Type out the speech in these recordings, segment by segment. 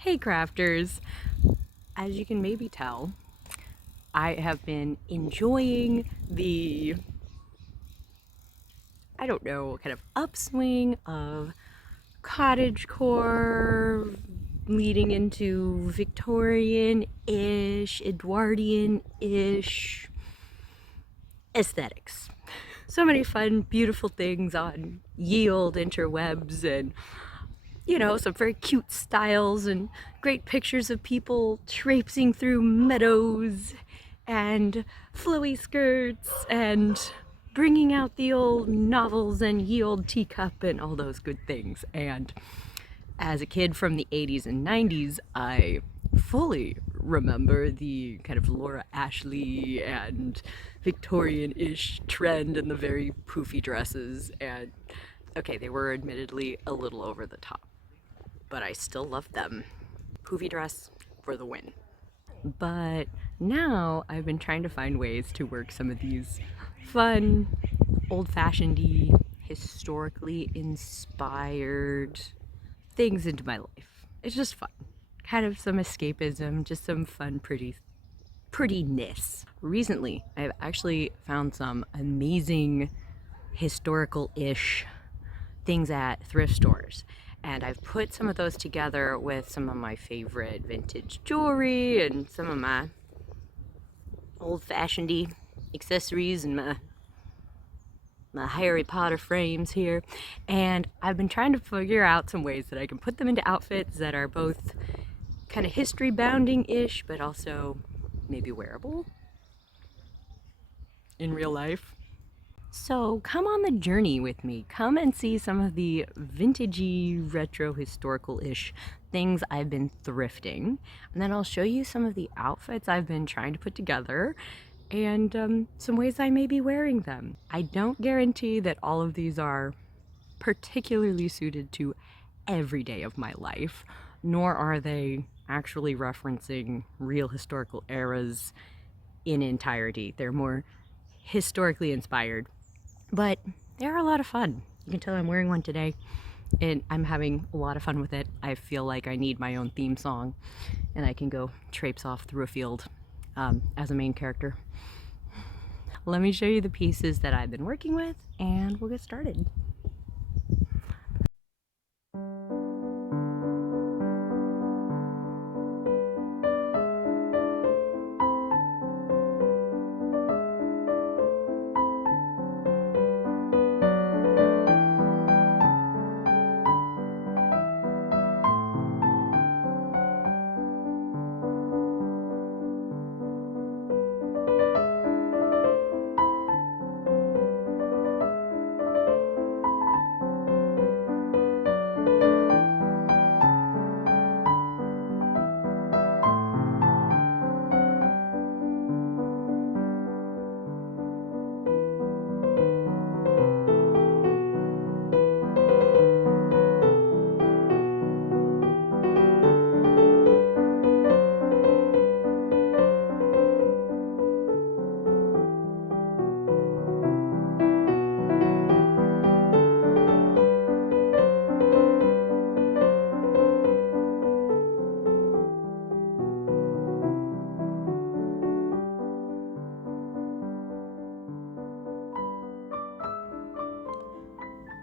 Hey crafters! As you can maybe tell, I have been enjoying the, I don't know, kind of upswing of cottagecore leading into Victorian-ish, Edwardian-ish aesthetics. So many fun, beautiful things on Yield interwebs and some very cute styles and great pictures of people traipsing through meadows and flowy skirts and bringing out the old novels and ye old teacup and all those good things. And as a kid from the 80s and 90s, I fully remember the kind of Laura Ashley and Victorian-ish trend and the very poofy dresses. And okay, they were admittedly a little over the top, but I still loved them. Poofy dress for the win. But now I've been trying to find ways to work some of these fun, old-fashioned-y, historically inspired things into my life. It's just fun. Kind of some escapism, just some fun, prettiness. Recently, I've actually found some amazing historical-ish things at thrift stores. And I've put some of those together with some of my favorite vintage jewelry and some of my old-fashioned-y accessories and my Harry Potter frames here. And I've been trying to figure out some ways that I can put them into outfits that are both kind of history-bounding-ish, but also maybe wearable in real life. So come on the journey with me. Come and see some of the vintagey, retro, historical-ish things I've been thrifting. And then I'll show you some of the outfits I've been trying to put together and some ways I may be wearing them. I don't guarantee that all of these are particularly suited to every day of my life, nor are they actually referencing real historical eras in entirety. They're more historically inspired. But they're a lot of fun. You can tell I'm wearing one today and I'm having a lot of fun with it. I feel like I need my own theme song and I can go traipse off through a field as a main character. Let me show you the pieces that I've been working with and we'll get started.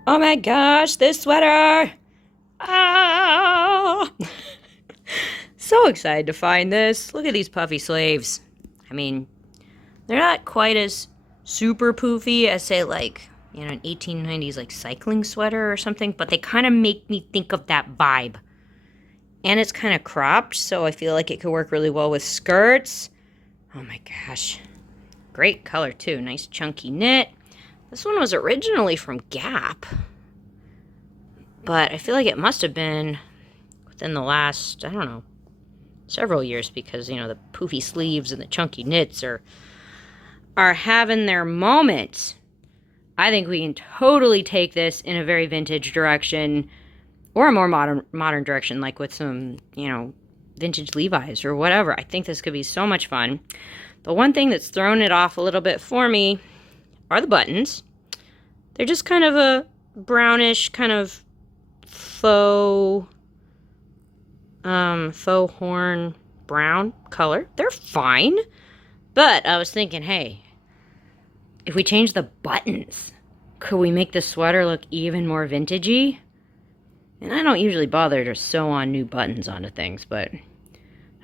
Oh my gosh, this sweater! Ah! So excited to find this. Look at these puffy sleeves. I mean, they're not quite as super poofy as, say, like, an 1890s, like, cycling sweater or something, but they kind of make me think of that vibe. And it's kind of cropped, so I feel like it could work really well with skirts. Oh my gosh. Great color, too. Nice chunky knit. This one was originally from Gap, but I feel like it must have been within the last, I don't know, several years because, the poofy sleeves and the chunky knits are having their moment. I think we can totally take this in a very vintage direction or a more modern direction, like with some, vintage Levi's or whatever. I think this could be so much fun. The one thing that's thrown it off a little bit for me are the buttons. They're just kind of a brownish, kind of faux faux horn brown color. They're fine. But I was thinking, hey, if we change the buttons, could we make the sweater look even more vintagey? And I don't usually bother to sew on new buttons onto things, but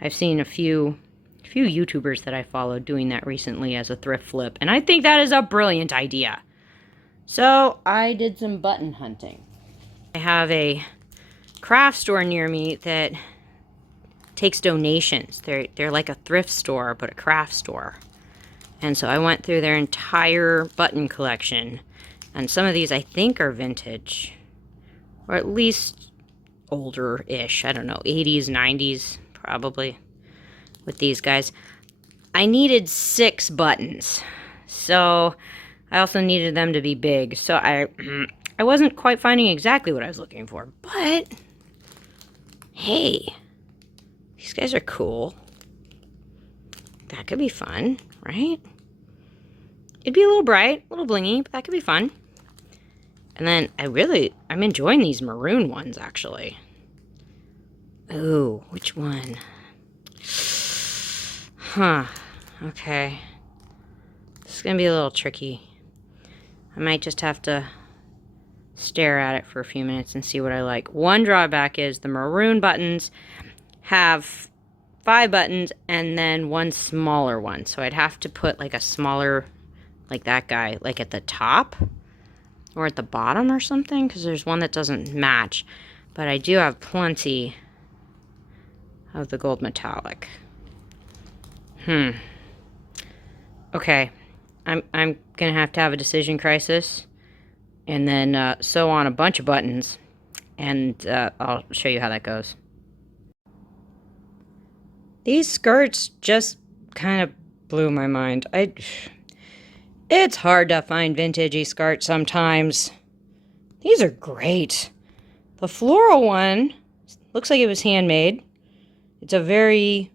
I've seen a few YouTubers that I follow doing that recently as a thrift flip, and I think that is a brilliant idea. So I did some button hunting. I have a craft store near me that takes donations. They're like a thrift store, but a craft store. And so I went through their entire button collection, and some of these I think are vintage, or at least older-ish. I don't know, 80s, 90s, probably, with these guys. I needed 6 buttons, so I also needed them to be big. So I wasn't quite finding exactly what I was looking for, but hey, these guys are cool. That could be fun, right? It'd be a little bright, a little blingy, but that could be fun. And then I'm enjoying these maroon ones, actually. Ooh, which one? Huh, okay. This is gonna be a little tricky. I might just have to stare at it for a few minutes and see what I like. One drawback is the maroon buttons have 5 buttons and then one smaller one. So I'd have to put like a smaller, like that guy, like at the top or at the bottom or something, because there's one that doesn't match. But I do have plenty of the gold metallic. Okay, I'm gonna have to have a decision crisis, and then sew on a bunch of buttons, and I'll show you how that goes. These skirts just kind of blew my mind. It's hard to find vintagey skirts sometimes. These are great. The floral one looks like it was handmade. It's a very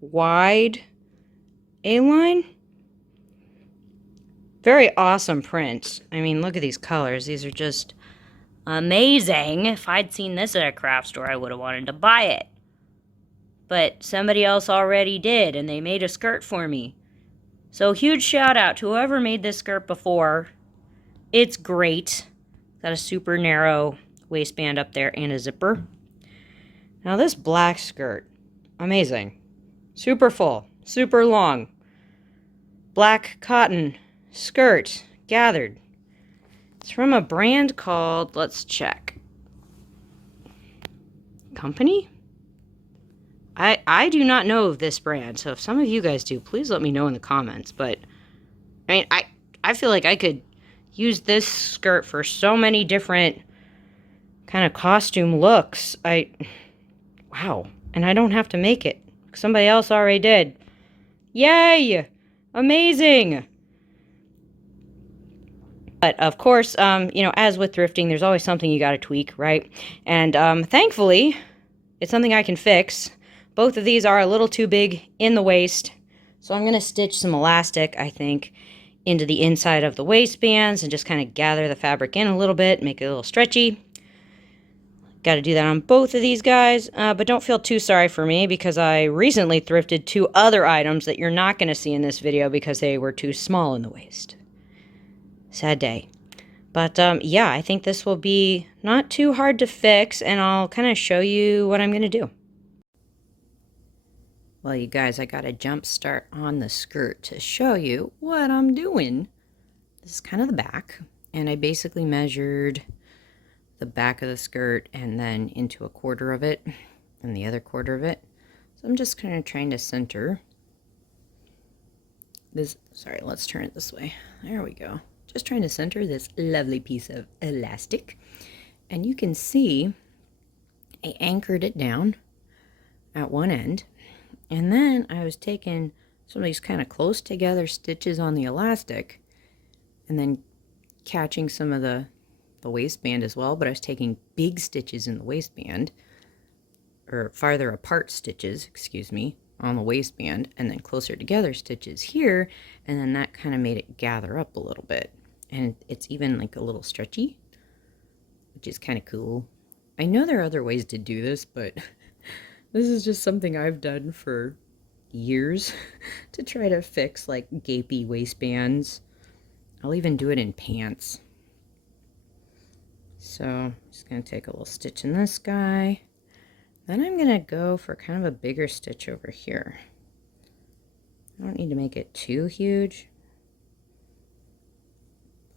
wide A-line. Very awesome print. I mean, look at these colors. These are just amazing. If I'd seen this at a craft store, I would have wanted to buy it. But somebody else already did, and they made a skirt for me. So huge shout out to whoever made this skirt before. It's great. Got a super narrow waistband up there and a zipper. Now this black skirt, amazing. Super full, super long. Black cotton skirt, gathered. It's from a brand called, let's check. Company? I do not know of this brand, so if some of you guys do, please let me know in the comments. But, I mean, I feel like I could use this skirt for so many different kind of costume looks. Wow. And I don't have to make it. Somebody else already did. Yay! Amazing! But, of course, you know, as with thrifting, there's always something you gotta tweak, right? And, thankfully, it's something I can fix. Both of these are a little too big in the waist, so I'm going to stitch some elastic, I think, into the inside of the waistbands and just kind of gather the fabric in a little bit, make it a little stretchy. Got to do that on both of these guys, but don't feel too sorry for me because I recently thrifted 2 other items that you're not going to see in this video because they were too small in the waist. Sad day. But yeah, I think this will be not too hard to fix, and I'll kind of show you what I'm going to do. Well, you guys, I got a jump start on the skirt to show you what I'm doing. This is kind of the back, and I basically measured the back of the skirt and then into a quarter of it and the other quarter of it. So I'm just kind of trying to center this. Sorry, let's turn it this way. There we go. Just trying to center this lovely piece of elastic. And you can see I anchored it down at one end. And then I was taking some of these kind of close together stitches on the elastic and then catching some of the waistband as well, but I was taking big stitches in the waistband, or farther apart stitches, excuse me, on the waistband, and then closer together stitches here, and then that kind of made it gather up a little bit. And it's even like a little stretchy, which is kind of cool. I know there are other ways to do this, but This is just something I've done for years to try to fix like gapy waistbands. I'll even do it in pants. So I'm just going to take a little stitch in this guy. Then I'm going to go for kind of a bigger stitch over here. I don't need to make it too huge,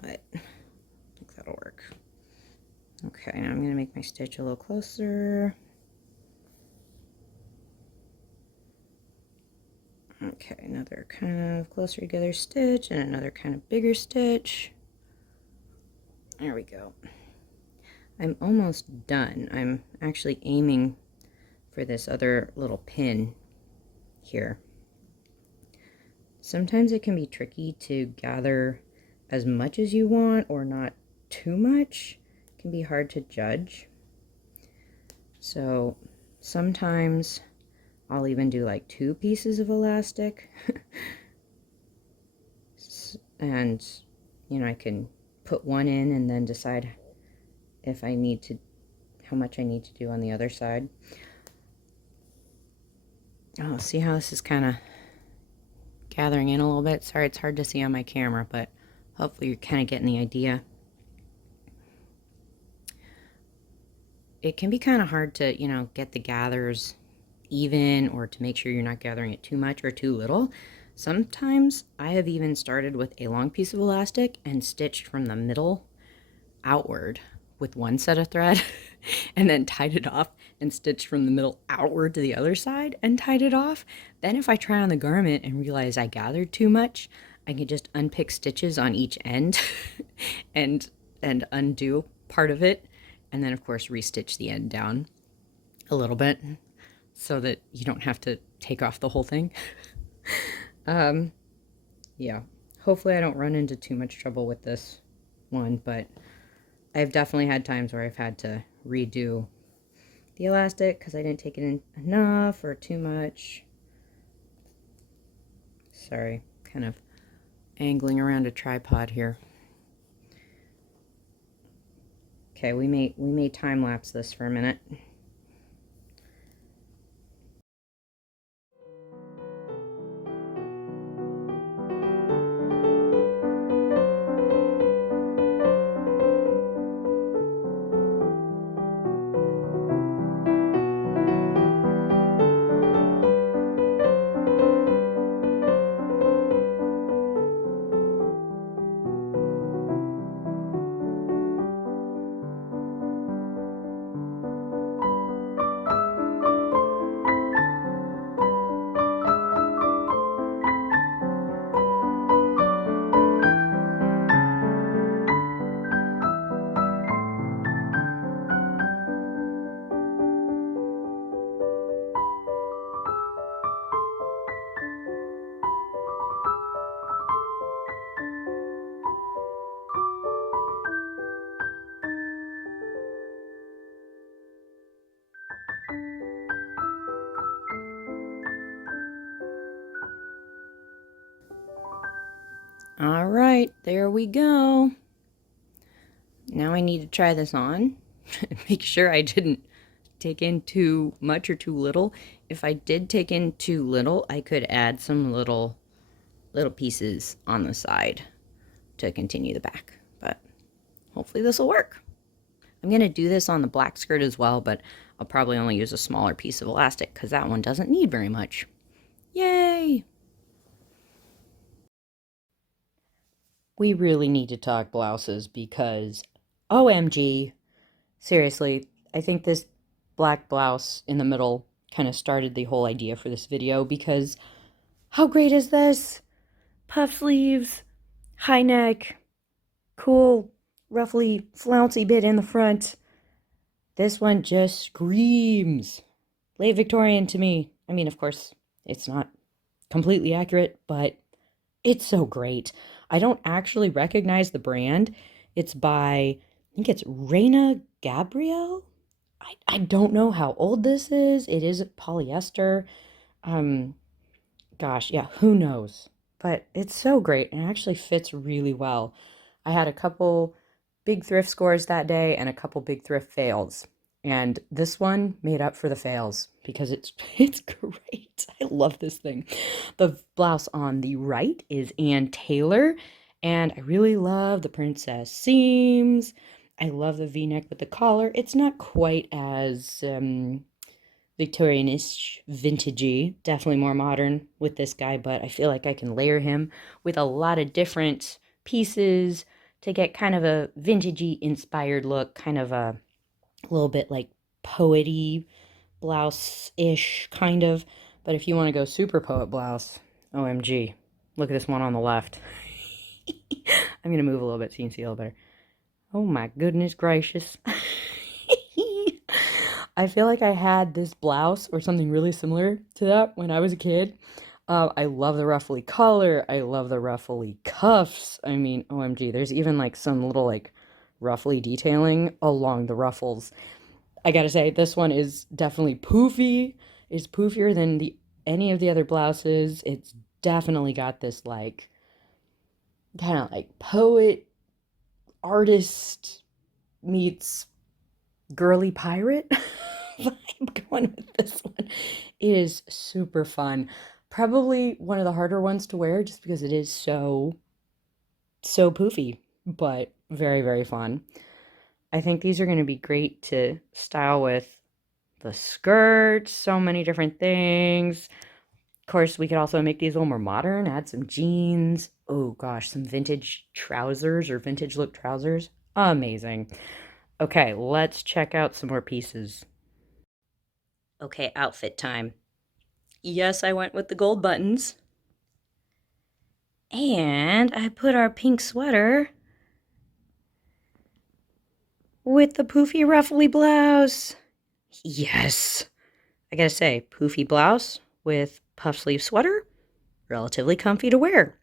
but I think that'll work. Okay, now I'm going to make my stitch a little closer. Okay, another kind of closer together stitch and another kind of bigger stitch. There we go. I'm almost done. I'm actually aiming for this other little pin here. Sometimes it can be tricky to gather as much as you want or not too much. It can be hard to judge. So sometimes I'll even do like 2 pieces of elastic. And, you know, I can put one in and then decide if I need to, how much I need to do on the other side. Oh, see how this is kind of gathering in a little bit? Sorry, it's hard to see on my camera, but hopefully you're kind of getting the idea. It can be kind of hard to, you know, get the gathers even or to make sure you're not gathering it too much or too little. Sometimes I have even started with a long piece of elastic and stitched from the middle outward with one set of thread and then tied it off and stitched from the middle outward to the other side and tied it off. Then if I try on the garment and realize I gathered too much, I can just unpick stitches on each end and undo part of it, and then of course restitch the end down a little bit so that you don't have to take off the whole thing. Yeah, hopefully I don't run into too much trouble with this one, but I've definitely had times where I've had to redo the elastic because I didn't take it in enough or too much. Sorry, kind of angling around a tripod here. Okay, we may time lapse this for a minute. All right, there we go. Now I need to try this on and make sure I didn't take in too much or too little. If I did take in too little, I could add some little pieces on the side to continue the back, but hopefully this will work. I'm going to do this on the black skirt as well, but I'll probably only use a smaller piece of elastic because that one doesn't need very much. Yay! We really need to talk blouses because OMG, seriously, I think this black blouse in the middle kind of started the whole idea for this video because how great is this? Puff sleeves, high neck, cool, roughly flouncy bit in the front. This one just screams late Victorian to me. I mean, of course, it's not completely accurate, but it's so great. I don't actually recognize the brand. It's by, I think it's Reina Gabrielle. I don't know how old this is. It is polyester. Gosh, yeah, who knows? But it's so great and it actually fits really well. I had a couple big thrift scores that day and a couple big thrift fails. And this one made up for the fails because it's great. I love this thing. The blouse on the right is Ann Taylor, and I really love the princess seams. I love the V-neck with the collar. It's not quite as Victorian-ish, vintagey, definitely more modern with this guy, but I feel like I can layer him with a lot of different pieces to get kind of a vintagey inspired look, kind of a little bit like poety blouse-ish kind of. But if you want to go super poet blouse, OMG, look at this one on the left. I'm going to move a little bit so you can see a little better. Oh my goodness gracious. I feel like I had this blouse or something really similar to that when I was a kid. I love the ruffly collar. I love the ruffly cuffs. I mean, OMG, there's even like some little like ruffly detailing along the ruffles. I gotta say, this one is definitely poofy. It's poofier than any of the other blouses. It's definitely got this like kind of like poet artist meets girly pirate vibe going with this one. It is super fun. Probably one of the harder ones to wear just because it is so poofy, but very, very fun. I think these are going to be great to style with the skirt, so many different things. Of course, we could also make these a little more modern, add some jeans. Oh gosh, some vintage trousers or vintage look trousers. Amazing. Okay, let's check out some more pieces. Okay, outfit time. Yes, I went with the gold buttons. And I put our pink sweater with the poofy ruffly blouse. Yes. I gotta say, poofy blouse with puff sleeve sweater, relatively comfy to wear.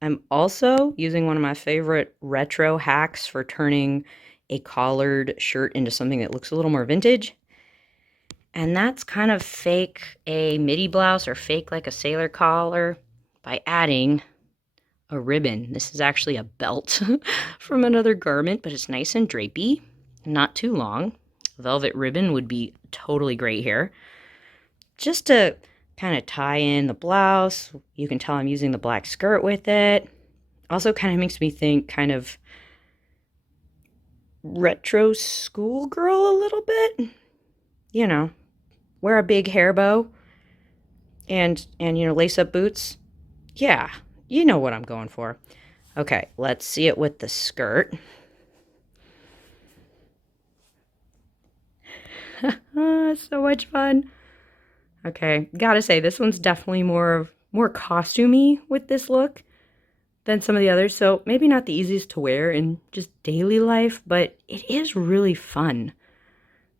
I'm also using one of my favorite retro hacks for turning a collared shirt into something that looks a little more vintage. And that's kind of fake a midi blouse or fake like a sailor collar by adding a ribbon. This is actually a belt from another garment, but it's nice and drapey, not too long. Velvet ribbon would be totally great here. Just to kind of tie in the blouse. You can tell I'm using the black skirt with it. Also kind of makes me think kind of retro schoolgirl a little bit. You know, wear a big hair bow and you know, lace up boots. Yeah, you know what I'm going for. Okay, let's see it with the skirt. So much fun. Okay, gotta say this one's definitely more costumey with this look than some of the others. So maybe not the easiest to wear in just daily life, but it is really fun.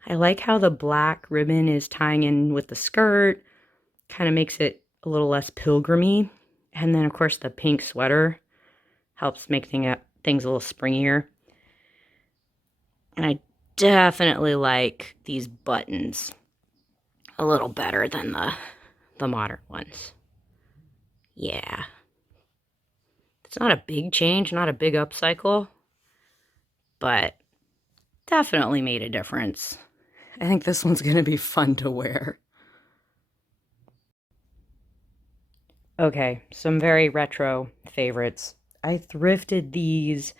I like how the black ribbon is tying in with the skirt, kind of makes it a little less pilgrimy. And then of course the pink sweater helps make things a little springier. And I definitely like these buttons a little better than the modern ones. Yeah. It's not a big change, not a big upcycle, but definitely made a difference. I think this one's going to be fun to wear. Okay, some very retro favorites. I thrifted these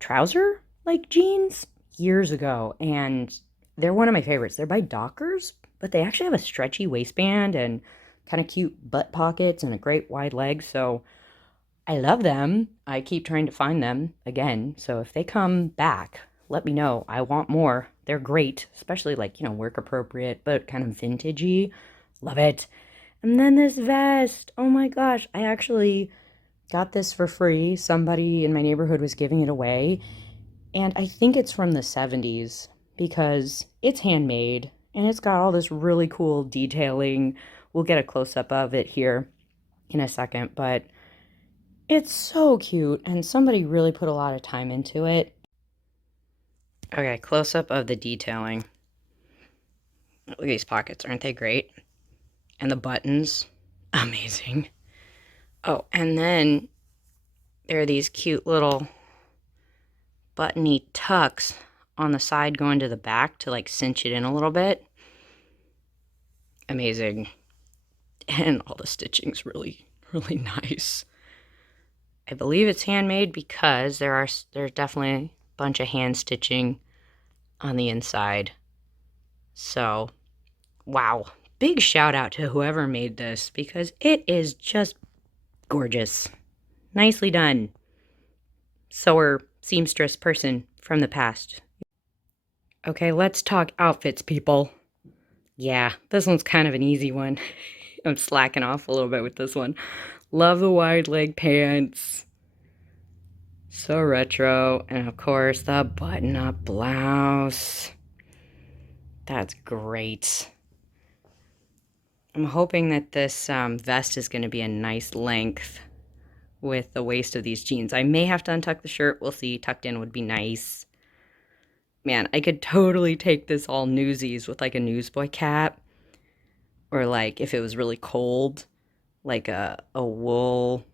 trouser-like jeans years ago, and they're one of my favorites. They're by Dockers, but they actually have a stretchy waistband and kind of cute butt pockets and a great wide leg, so I love them. I keep trying to find them again, so if they come back, let me know. I want more. They're great, especially like, you know, work appropriate, but kind of vintagey. Love it. And then this vest. Oh my gosh, I actually got this for free. Somebody in my neighborhood was giving it away, and I think it's from the 70s because it's handmade and it's got all this really cool detailing. We'll get a close-up of it here in a second, but it's so cute and somebody really put a lot of time into it. Okay, close-up of the detailing. Look at these pockets, aren't they great? And the buttons, amazing. Oh, and then there are these cute little buttony tucks on the side going to the back to like cinch it in a little bit. Amazing. And all the stitching's really, really nice. I believe it's handmade because there's definitely a bunch of hand stitching on the inside. So, wow. Big shout out to whoever made this because it is just gorgeous. Nicely done. Sewer seamstress person from the past. Okay, let's talk outfits, people. Yeah, this one's kind of an easy one. I'm slacking off a little bit with this one. Love the wide leg pants. So retro. And of course, the button-up blouse. That's great. I'm hoping that this vest is going to be a nice length with the waist of these jeans. I may have to untuck the shirt. We'll see. Tucked in would be nice. Man, I could totally take this all newsies with like a newsboy cap. Or like if it was really cold, like a wool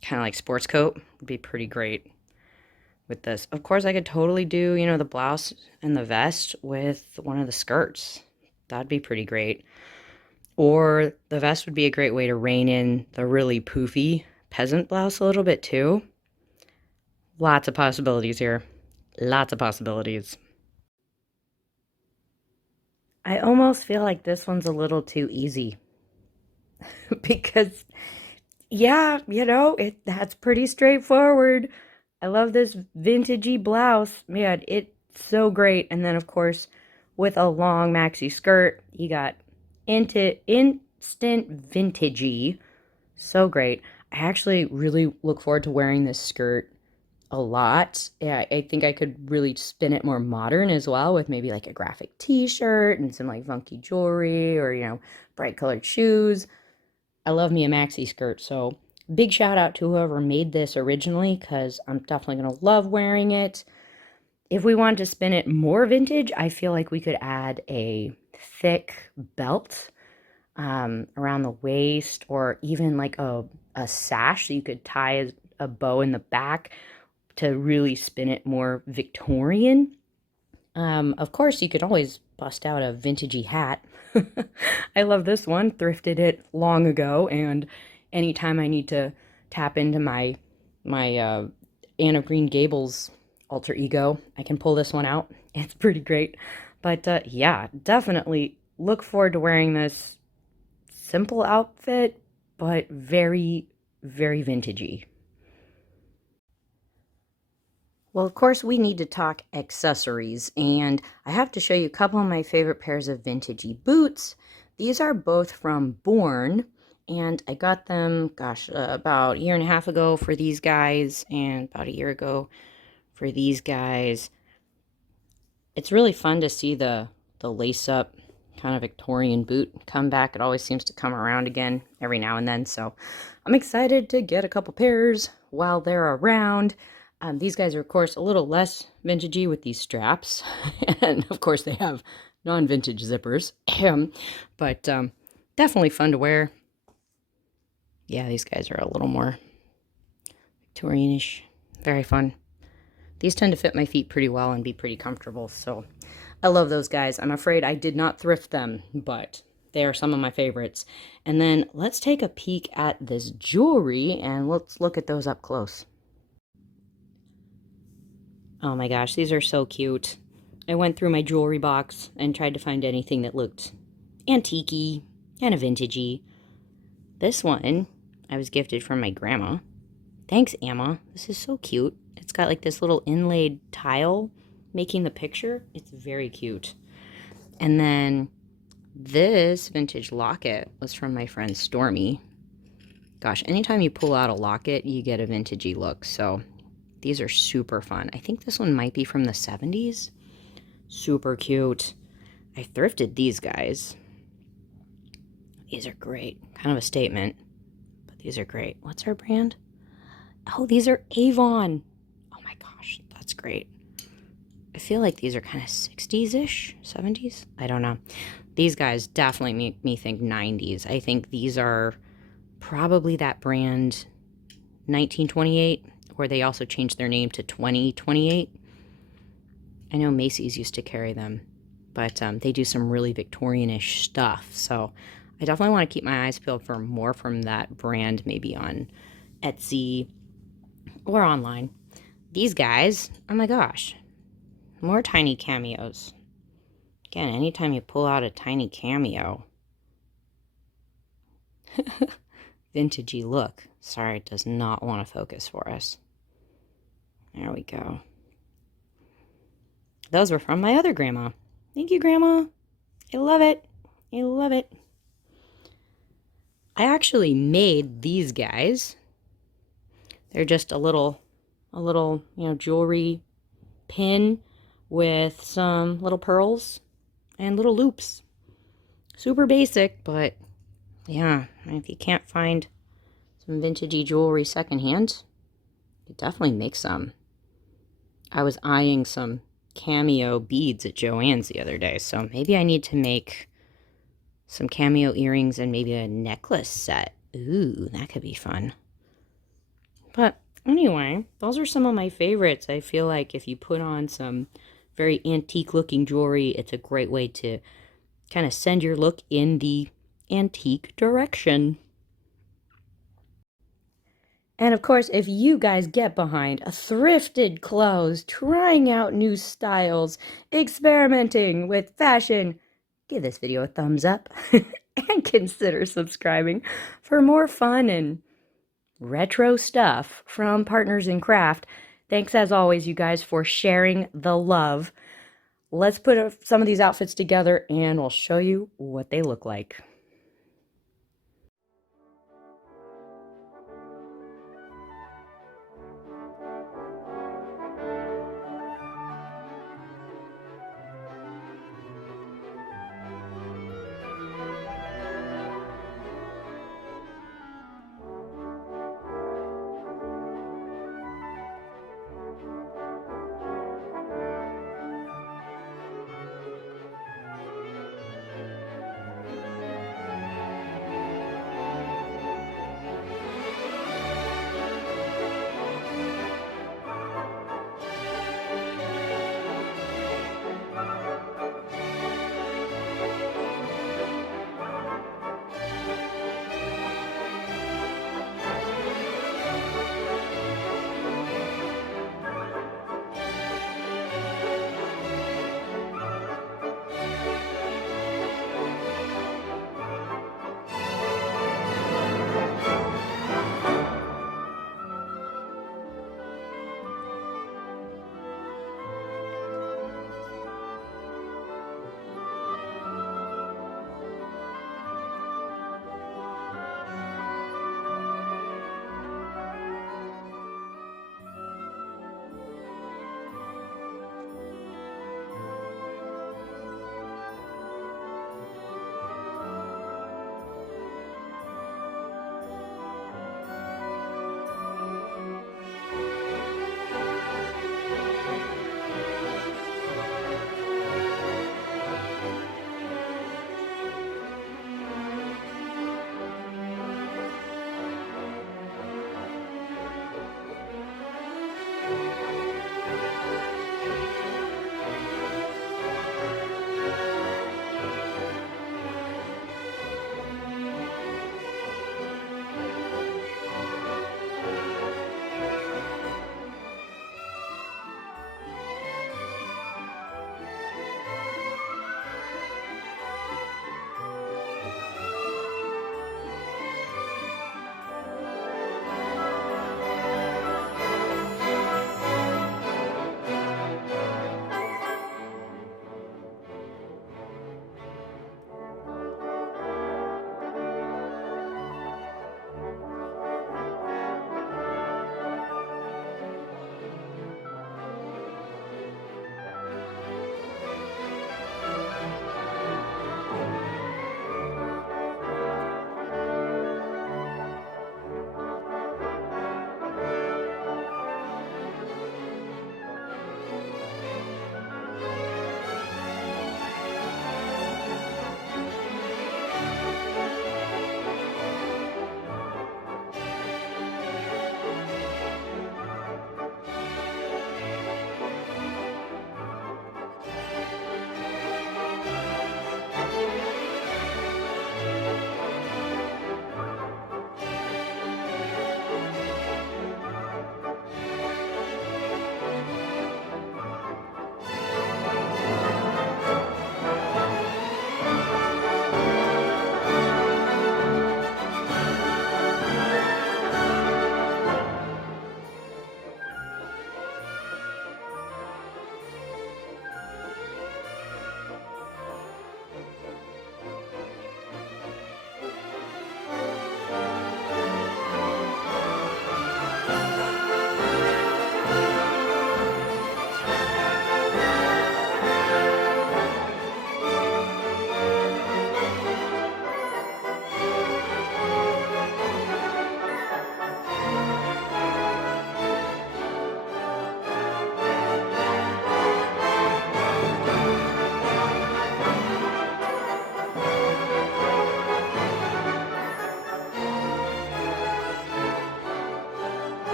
kind of like sports coat would be pretty great with this. Of course, I could totally do, you know, the blouse and the vest with one of the skirts. That'd be pretty great. Or the vest would be a great way to rein in the really poofy peasant blouse a little bit too. Lots of possibilities here. Lots of possibilities. I almost feel like this one's a little too easy. Because, yeah, you know, that's pretty straightforward. I love this vintagey blouse. Man, it's so great. And then, of course, with a long maxi skirt, you got instant vintagey. So great. I actually really look forward to wearing this skirt a lot. Yeah, I think I could really spin it more modern as well with maybe like a graphic t-shirt and some like funky jewelry or, you know, bright colored shoes. I love me a maxi skirt, so big shout out to whoever made this originally because I'm definitely going to love wearing it. If we wanted to spin it more vintage, I feel like we could add a thick belt around the waist or even like a sash so you could tie a bow in the back to really spin it more Victorian. Of course, you could always bust out a vintagey hat. I love this one. Thrifted it long ago, and anytime I need to tap into my Anne of Green Gables alter ego, I can pull this one out. It's pretty great. But yeah, definitely look forward to wearing this simple outfit, but very, very vintagey. Well, of course, we need to talk accessories, and I have to show you a couple of my favorite pairs of vintagey boots. These are both from Born, and I got them, gosh, about a year and a half ago for these guys, and about a year ago for these guys. It's really fun to see the lace-up kind of Victorian boot come back. It always seems to come around again every now and then, so I'm excited to get a couple pairs while they're around. These guys are, of course, a little less vintagey with these straps. And, of course, they have non-vintage zippers. But definitely fun to wear. Yeah, these guys are a little more Victorian-ish. Very fun. These tend to fit my feet pretty well and be pretty comfortable. So I love those guys. I'm afraid I did not thrift them, but they are some of my favorites. And then let's take a peek at this jewelry and let's look at those up close. Oh my gosh, these are so cute. I went through my jewelry box and tried to find anything that looked antique-y, kind of vintagey. This one I was gifted from my grandma. Thanks, Emma. This is so cute. It's got like this little inlaid tile making the picture. It's very cute. And then this vintage locket was from my friend Stormy. Gosh, anytime you pull out a locket, you get a vintagey look. So these are super fun. I think this one might be from the 70s. Super cute. I thrifted these guys. These are great. Kind of a statement, but these are great. What's our brand? Oh, these are Avon. Oh my gosh, that's great. I feel like these are kind of 60s-ish, 70s. I don't know. These guys definitely make me think 90s. I think these are probably that brand 1928, where they also changed their name to 2028. I know Macy's used to carry them, but they do some really Victorian-ish stuff. So I definitely want to keep my eyes peeled for more from that brand, maybe on Etsy or online. These guys, oh my gosh, more tiny cameos. Again, anytime you pull out a tiny cameo, vintagey look. Sorry, it does not want to focus for us. There we go. Those were from my other grandma. Thank you, Grandma. I love it. I love it. I actually made these guys. They're just a little, jewelry pin with some little pearls and little loops. Super basic, but yeah, if you can't find some vintagey jewelry secondhand, you definitely make some. I was eyeing some cameo beads at Joann's the other day, so maybe I need to make some cameo earrings and maybe a necklace set. Ooh, that could be fun. But anyway, those are some of my favorites. I feel like if you put on some very antique looking jewelry, it's a great way to kind of send your look in the antique direction. And of course, if you guys get behind a thrifted clothes, trying out new styles, experimenting with fashion, give this video a thumbs up and consider subscribing for more fun and retro stuff from Partners in Craft. Thanks as always, you guys, for sharing the love. Let's put some of these outfits together and we'll show you what they look like.